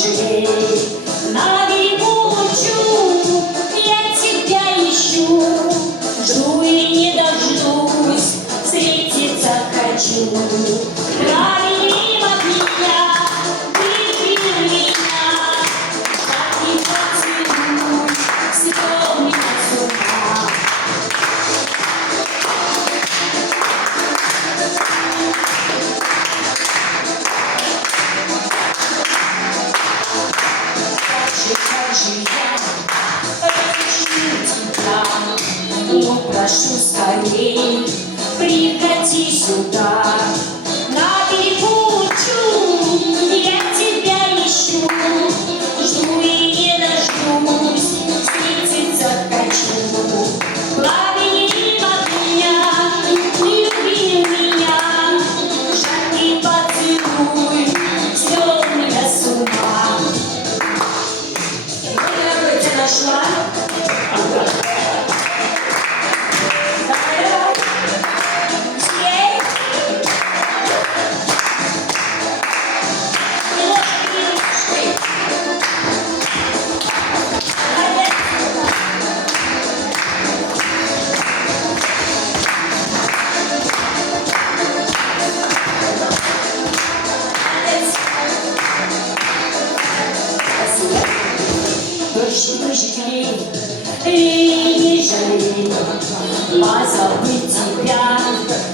ручей. На берегу учу, я тебя ищу, жду и не дождусь, встретиться хочу. Плавай мимо меня, выпей меня, жаркий поцелуй свел меня с ума. Как же я разыщу тебя, но прошу скорей, приходи сюда. На берегу учу, я тебя ищу, жду и не дождусь, встретиться хочу. Плавай мимо меня, люби меня, жаркий поцелуй свел меня с ума. Нашла. Пожалей, не жалей, позабыть тебя.